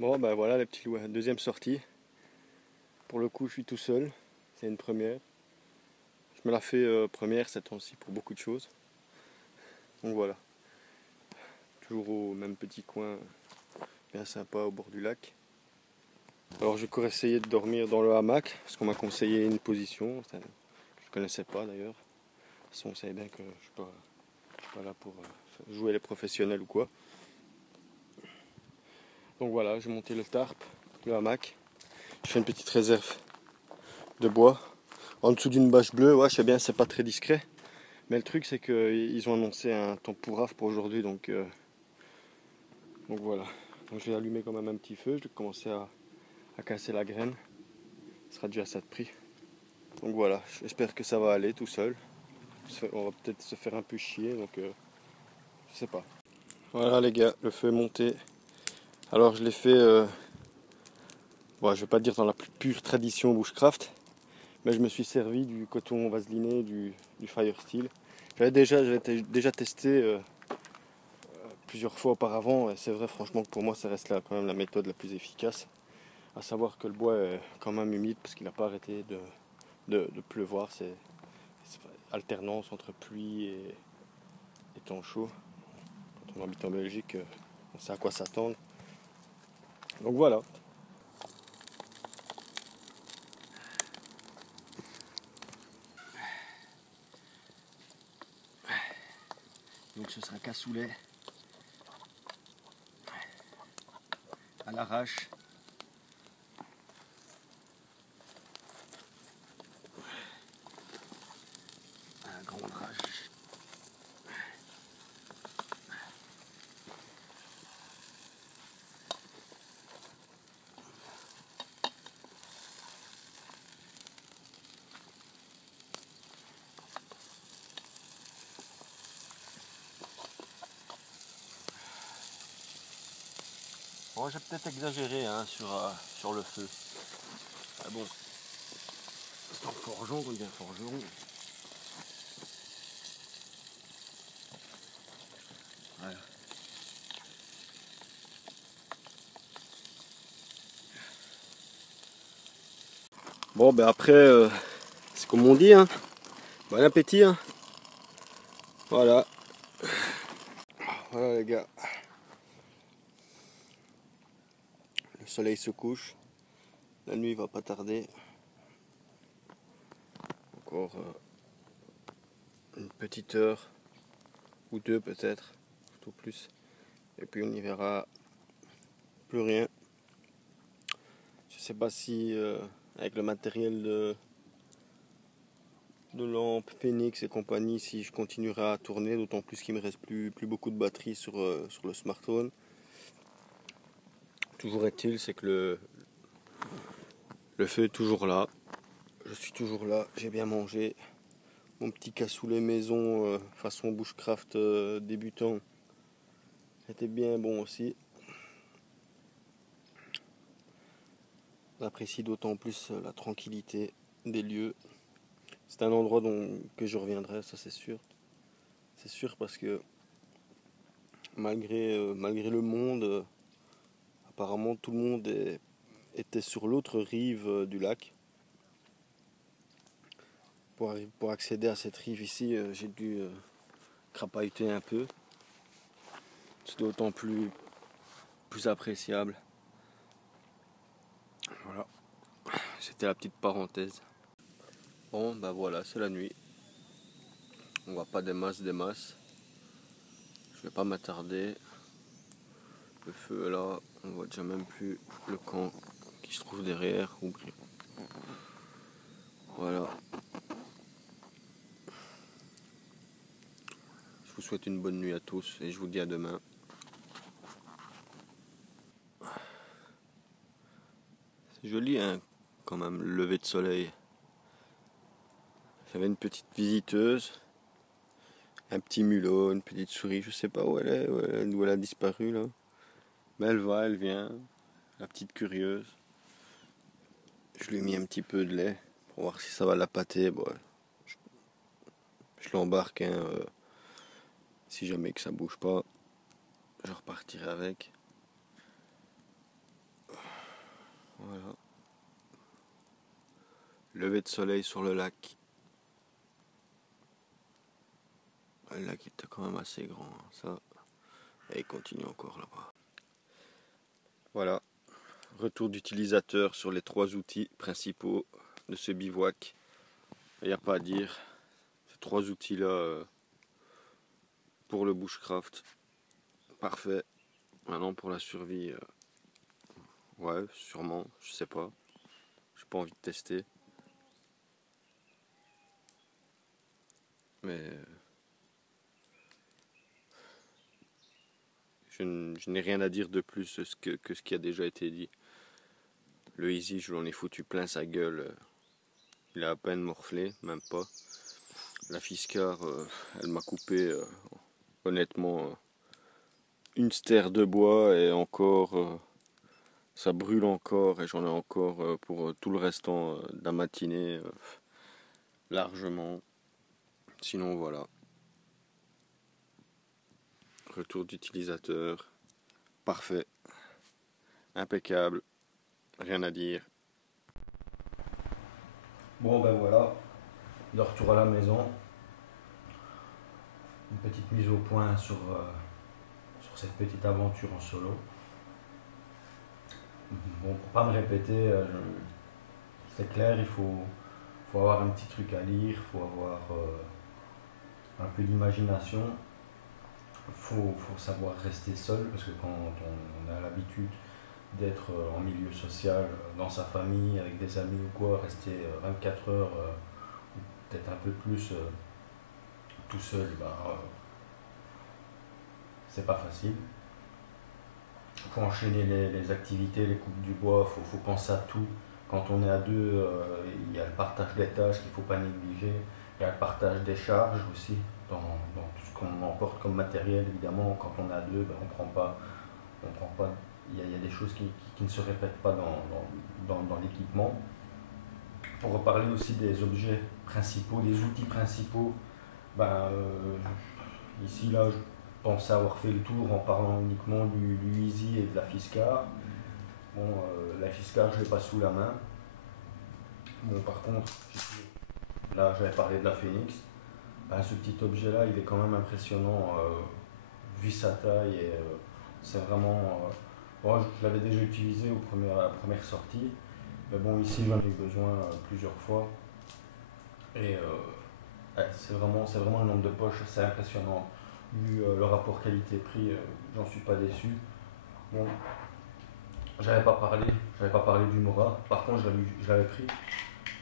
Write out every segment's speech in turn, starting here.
Bon, ben voilà la petite deuxième sortie. Pour le coup, je suis tout seul. C'est une première. Je me la fais première cette temps-ci pour beaucoup de choses. Donc voilà. Toujours au même petit coin, bien sympa au bord du lac. Alors je vais encore essayer de dormir dans le hamac, parce qu'on m'a conseillé une position. Je ne connaissais pas d'ailleurs. De toute façon, on savait bien que je ne suis pas là pour jouer les professionnels ou quoi. Donc voilà, j'ai monté le tarp, le hamac. Je fais une petite réserve de bois. En dessous d'une bâche bleue, ouais, je sais bien, c'est pas très discret. Mais le truc, c'est qu'ils ont annoncé un temps pourrave pour aujourd'hui, donc voilà. Donc je vais allumer quand même un petit feu, je vais commencer à casser la graine. Ce sera déjà ça de prix. Donc voilà, j'espère que ça va aller tout seul. On va peut-être se faire un peu chier, donc je sais pas. Voilà les gars, le feu est monté. Alors je l'ai fait, bon, je vais pas dire dans la plus pure tradition bushcraft, mais je me suis servi du coton vaseliné, du fire steel. J'avais déjà testé plusieurs fois auparavant, et c'est vrai franchement que pour moi ça reste là quand même la méthode la plus efficace. À savoir que le bois est quand même humide parce qu'il n'a pas arrêté de pleuvoir. C'est alternance entre pluie et temps chaud. Quand on habite en Belgique, on sait à quoi s'attendre. Donc voilà. Donc ce sera cassoulet à l'arrache. À la grande arrache. Bon, j'ai peut-être exagéré hein, sur le feu. Ah bon, c'est en forgeron qu'on devient forgeron. Voilà. Bon, ben après, c'est comme on dit, hein. Bon appétit, hein. Voilà. Voilà les gars. Le soleil se couche. La nuit va pas tarder. Encore une petite heure ou deux peut-être, tout plus. Et puis on n'y verra plus rien. Je sais pas si avec le matériel de lampe Phoenix et compagnie, si je continuerai à tourner, d'autant plus qu'il me reste plus beaucoup de batterie sur le smartphone. Toujours est-il, c'est que le feu est toujours là. Je suis toujours là, j'ai bien mangé. Mon petit cassoulet maison façon bushcraft débutant était bien bon aussi. J'apprécie d'autant plus la tranquillité des lieux. C'est un endroit que je reviendrai, ça c'est sûr. C'est sûr parce que malgré le monde, apparemment tout le monde était sur l'autre rive du lac. Pour accéder à cette rive ici, j'ai dû crapahuter un peu. C'est d'autant plus appréciable. Voilà, c'était la petite parenthèse. Bon, ben voilà, c'est la nuit. On voit pas des masses. Je vais pas m'attarder. Le feu est là, on voit déjà même plus le camp qui se trouve derrière. Voilà. Je vous souhaite une bonne nuit à tous et je vous dis à demain. C'est joli hein, quand même, le lever de soleil. J'avais une petite visiteuse, un petit mulot, une petite souris, je sais pas où où elle a disparu là. Mais elle vient, la petite curieuse. Je lui ai mis un petit peu de lait pour voir si ça va la pâter. Bon, je l'embarque, hein, si jamais que ça bouge pas, je repartirai avec. lever de soleil sur le lac. Le lac était quand même assez grand, hein, ça. Et il continue encore là-bas. Voilà. Retour d'utilisateur sur les 3 outils principaux de ce bivouac. Il n'y a pas à dire. Ces 3 outils-là pour le bushcraft. Parfait. Maintenant pour la survie, ouais, sûrement, je sais pas. J'ai pas envie de tester. Mais je n'ai rien à dire de plus que ce qui a déjà été dit. Le Easy, je l'en ai foutu plein sa gueule. Il a à peine morflé, même pas. La Fiskar, elle m'a coupé, honnêtement, une stère de bois et encore, ça brûle encore et j'en ai encore pour tout le restant de la matinée, largement. Sinon, voilà. Retour d'utilisateur. Parfait. Impeccable. Rien à dire. Bon ben voilà, de retour à la maison. Une petite mise au point sur cette petite aventure en solo. Bon, pour pas me répéter, c'est clair, il faut avoir un petit truc à lire, il faut avoir un peu d'imagination. Faut savoir rester seul parce que quand on a l'habitude d'être en milieu social, dans sa famille, avec des amis ou quoi, rester 24 heures, ou peut-être un peu plus tout seul, c'est pas facile. Il faut enchaîner les activités, les coupes du bois, faut penser à tout. Quand on est à deux, il y a le partage des tâches qu'il ne faut pas négliger. Il y a le partage des charges aussi, dans tout ce qu'on emporte comme matériel. Évidemment, quand on est à deux, on prend pas. Il y a des choses qui ne se répètent pas dans l'équipement. Pour reparler aussi des objets principaux, des outils principaux, ici, là, je pensais avoir fait le tour en parlant uniquement du Easy et de la Fiskar. Bon, la Fiskar, je ne l'ai pas sous la main. Bon, par contre, là, j'avais parlé de la Phoenix. Ce petit objet-là, il est quand même impressionnant, vu sa taille, et c'est vraiment... bon, je l'avais déjà utilisé à la première sortie, mais bon, ici, j'en ai eu besoin plusieurs fois. Et c'est vraiment le nombre de poches, c'est impressionnant. Vu le rapport qualité-prix, j'en suis pas déçu. Bon, j'avais pas parlé du Mora. Par contre, je l'avais pris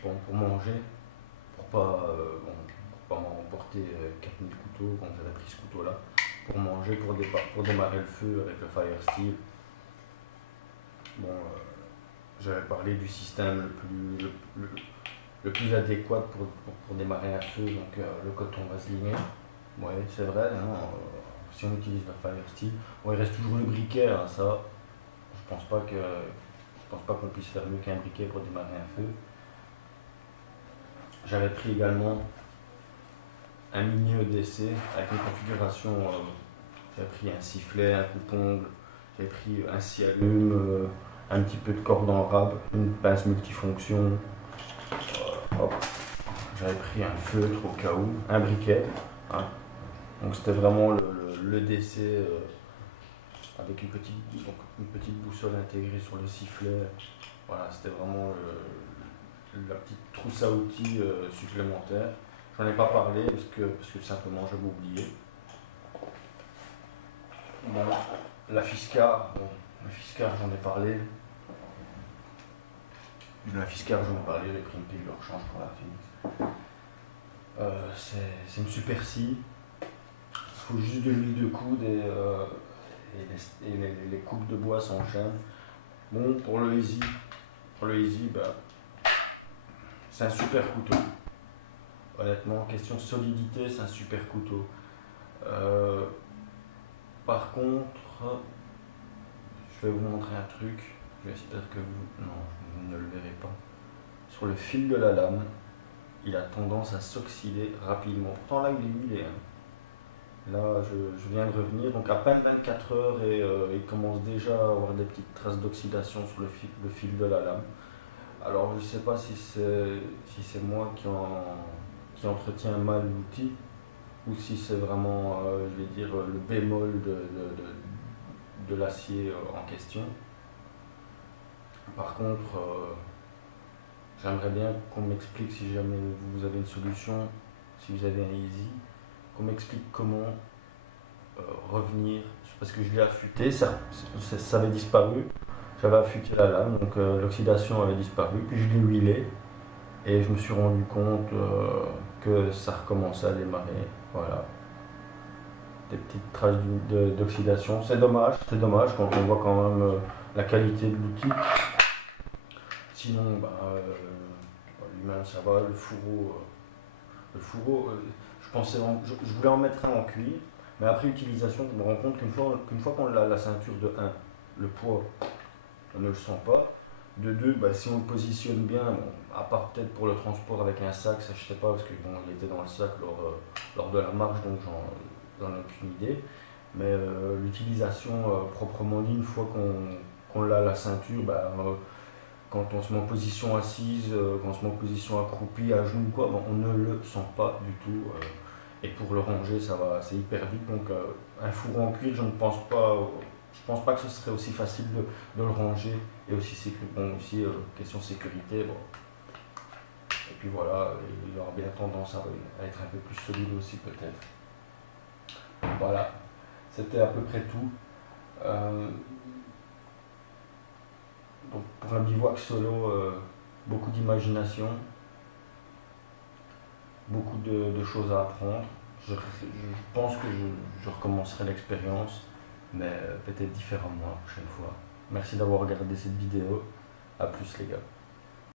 pour manger, pour pas m'emporter 4000 couteaux quand j'avais pris ce couteau-là. Pour manger, pour démarrer le feu avec le Fire Steel. Bon, j'avais parlé du système le plus adéquat pour démarrer un feu, donc le coton vaseliné. Ouais, c'est vrai, hein, si on utilise le Fire Steel, bon, il reste toujours le briquet, hein, ça. Je pense pas qu'on puisse faire mieux qu'un briquet pour démarrer un feu. J'avais pris également un mini EDC avec une configuration. J'avais pris un sifflet, un coupe-ongle, j'avais pris un scie-allume, un petit peu de corde en rab, une pince multifonction. J'avais pris un feutre au cas où, un briquet. Hein. Donc c'était vraiment le DC avec une petite boussole intégrée sur le sifflet. Voilà, c'était vraiment la petite trousse à outils supplémentaire. J'en ai pas parlé parce que simplement j'avais oublié. Bon, la Fiskar, j'en ai parlé. De la Fiskar, j'ai pris une pile de rechange pour la Phoenix. C'est une super scie. Il faut juste de l'huile de coude et les coupes de bois s'enchaînent. Bon, pour le Easy, c'est un super couteau. Honnêtement, question solidité, c'est un super couteau. Par contre, je vais vous montrer un truc. J'espère que vous ne le verrez pas. Sur le fil de la lame, il a tendance à s'oxyder rapidement. Pourtant là, il est huilé. Hein. Là, je viens de revenir, donc à peine 24 heures et il commence déjà à avoir des petites traces d'oxydation sur le fil de la lame. Alors je sais pas si c'est moi qui entretiens mal l'outil ou si c'est vraiment, je vais dire, le bémol de l'acier en question. Par contre, j'aimerais bien qu'on m'explique, si jamais vous avez une solution, si vous avez un easy, qu'on m'explique comment revenir, parce que je l'ai affûté, ça avait disparu. J'avais affûté la lame, donc l'oxydation avait disparu, puis je l'ai huilé et je me suis rendu compte que ça recommençait à démarrer. Voilà, des petites traces d'oxydation. C'est dommage quand on voit quand même la qualité de l'outil. Sinon, lui-même ça va, le fourreau, je voulais en mettre un en cuir, mais après utilisation, je me rends compte qu'une fois qu'on a la ceinture de 1, le poids, on ne le sent pas. De 2, si on le positionne bien, bon, à part peut-être pour le transport avec un sac, ça je sais pas, parce que bon, il était dans le sac lors de la marche, donc j'en ai aucune idée. Mais l'utilisation proprement dit, une fois qu'on a la ceinture, quand on se met en position assise, quand on se met en position accroupie, à genoux, quoi, on ne le sent pas du tout. Et pour le ranger, ça va, c'est hyper vite. Donc un fourreau en cuir, je pense pas que ce serait aussi facile de le ranger et aussi question sécurité. Bon. Et puis voilà, il aura bien tendance à être un peu plus solide aussi peut-être. Voilà, c'était à peu près tout. Donc pour un bivouac solo, beaucoup d'imagination, beaucoup de choses à apprendre. Je pense que je recommencerai l'expérience, mais peut-être différemment la prochaine fois. Merci d'avoir regardé cette vidéo. A plus les gars.